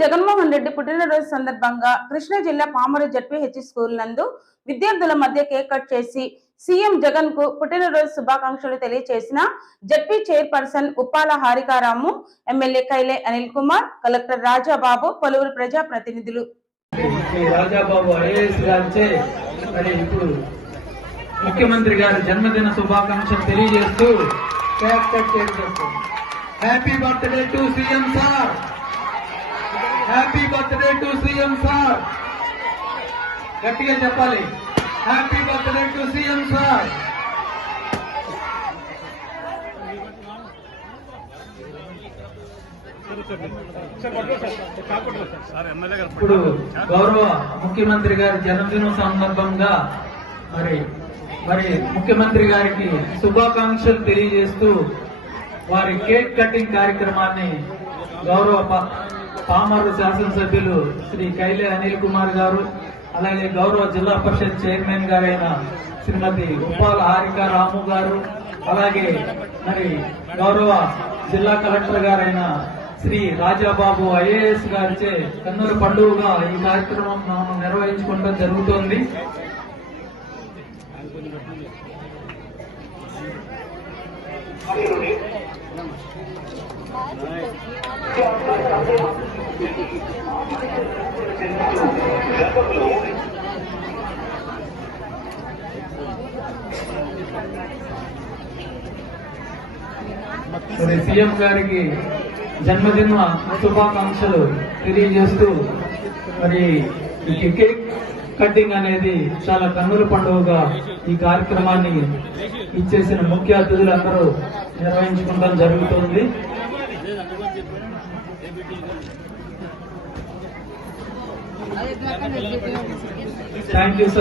జగన్మోహన్ రెడ్డి పుట్టినరోజు సందర్భంగా కృష్ణా జిల్లా పామరు జెడ్పీహెచ్ స్కూల్ నందు విద్యార్థుల మధ్య కేక్ కట్ చేసి సీఎం జగన్ కు పుట్టినరోజు శుభాకాంక్షలు తెలియజేసిన ZP chairperson Uppala హారికారాము, MLA కైలే Anil Kumar, collector Rajababu, పలువురు ప్రజా ప్రతినిధులు. ముఖ్యమంత్రి గారి జన్మదిన శుభాకాంక్షలు తెలియజేస్తూ కేక్ కట్ చేస్తారు. Happy birthday to CM sir, happy birthday to CM sir. గట్టిగా చెప్పాలి, happy birthday to CM sir. ఇప్పుడు గౌరవ ముఖ్యమంత్రి గారి జన్మదినం సందర్భంగా మరి ముఖ్యమంత్రి గారికి శుభాకాంక్షలు తెలియజేస్తూ వారి కేక్ కటింగ్ కార్యక్రమాన్ని గౌరవ పామరు శాసనసభ్యులు శ్రీ కైలే అనిల్ కుమార్ గారు, అలాగే గౌరవ జిల్లా పరిషత్ చైర్మన్ గారైన శ్రీమతి ఉప్పాల హారిక రాము గారు, అలాగే మరి గౌరవ జిల్లా కలెక్టర్ గారైన శ్రీ రాజాబాబు ఐఏఎస్ గారిచే కన్నుల పండుగగా ఈ కార్యక్రమం నిర్వహించుకోవడం జరుగుతోంది. సీఎం గారికి జన్మదిన శుభాకాంక్షలు తెలియజేస్తూ మరి ఈ కేక్ కటింగ్ అనేది చాలా కన్నుల పండుగగా ఈ కార్యక్రమాన్ని ఇచ్చేసిన ముఖ్య అతిథులందరూ నిర్వహించుకోవడం జరుగుతుంది. Thank you sir.